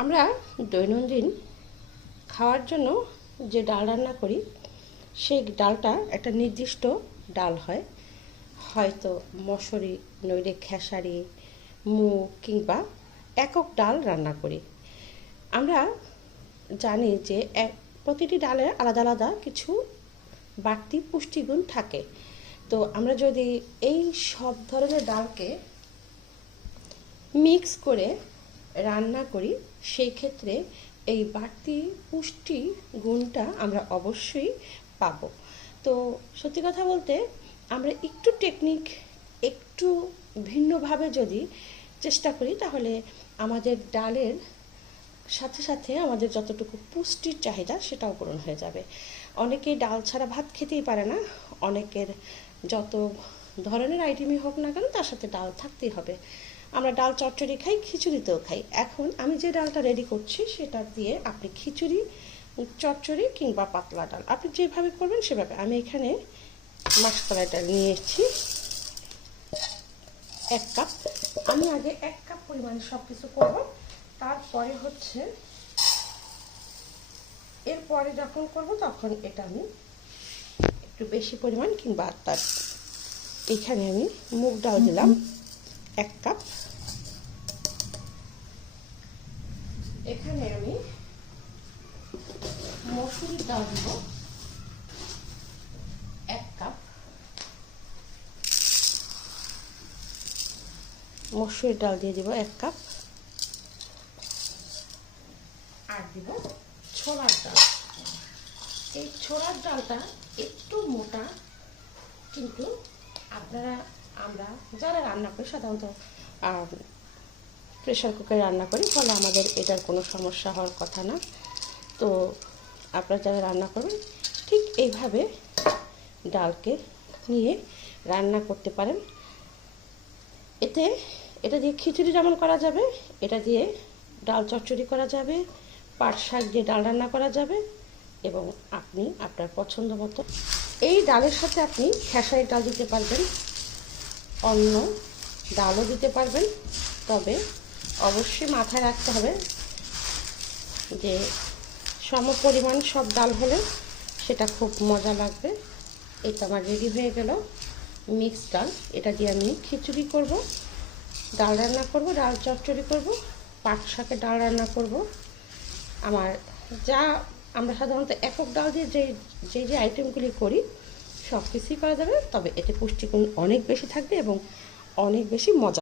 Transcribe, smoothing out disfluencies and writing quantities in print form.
আমরা দৈনন্দিন খাওয়ার জন্য যে ডাল রান্না করি সেই ডালটা একটা নির্দিষ্ট ডাল হয়, হয়তো মসুরি, নইলে খেসারি, মুগ কিংবা একক ডাল রান্না করি। আমরা জানি যে প্রতিটি ডালের আলাদা আলাদা কিছু বাড়তি পুষ্টিগুণ থাকে। তো আমরা যদি এই সব ধরনের ডালকে মিক্স করে রান্না করি, সেই ক্ষেত্রে এই বাড়তি পুষ্টি গুণটা আমরা অবশ্যই পাবো। তো সত্যি কথা বলতে আমরা একটু টেকনিক, একটু ভিন্নভাবে যদি চেষ্টা করি, তাহলে আমাদের ডালের সাথে সাথে আমাদের যতটুকু পুষ্টির চাহিদা সেটাও পূরণ হয়ে যাবে। অনেকেই ডাল ছাড়া ভাত খেতেই পারে না, অনেকের যত ধরনের আইটেমই হোক না কেন তার সাথে ডাল থাকতেই হবে। আমরা ডাল চচ্চড়ি খাই, খিচুড়িতেও খাই। এখন আমি যে ডালটা রেডি করছি সেটা দিয়ে আপনি খিচুড়ি, চচ্চড়ি কিংবা পাতলা ডাল আপনি যেভাবে করবেন সেভাবে। আমি এখানে মাসকলাই ডাল নিয়ে এসেছি 1 কাপ। আমি আগে 1 কাপ পরিমাণে সব কিছু করবো, তারপরে হচ্ছে এরপরে যখন করব তখন এটা আমি একটু বেশি পরিমাণ কিংবা তার এখানে আমি মুগ ডাল দিলাম 1 কাপ। এখানে আমি মসুরির ডাল দিব 1 কাপ। মসুরির ডাল দিয়ে দিব 1 কাপ। আর দিব ছোলার ডাল। এই ছোলার ডালটা একটু মোটা, কিন্তু আমরা যারা রান্না করি সাধারণত প্রেশার কুকারে রান্না করি, ফলে আমাদের এটার কোনো সমস্যা হওয়ার কথা না। তো আপনারা যারা রান্না করবেন ঠিক এইভাবে ডালকে নিয়ে রান্না করতে পারেন। এটা দিয়ে খিচুড়ি যেমন করা যাবে, এটা দিয়ে ডাল চচ্চড়ি করা যাবে, পাট শাক দিয়ে ডাল রান্না করা যাবে, এবং আপনি আপনার পছন্দ মতো এই ডালের সাথে আপনি খেসারি ডাল দিতে পারবেন, অন্য ডালও দিতে পারবেন। তবে অবশ্যই মাথায় রাখতে হবে যে সমপরিমাণ সব ডাল হলে সেটা খুব মজা লাগবে। এটা আমার রেডি হয়ে গেল মিক্সড ডাল। এটা দিয়ে আমি খিচুড়ি করব, ডাল রান্না করব, ডাল চচ্চড়ি করব, পাট শাকের ডাল রান্না করব। আমরা সাধারণত একক ডাল দিয়ে যে আইটেমগুলি করি সব কিছুই করা যাবে, তবে এতে পুষ্টিগুণ অনেক বেশি থাকবে এবং অনেক বেশি মজা।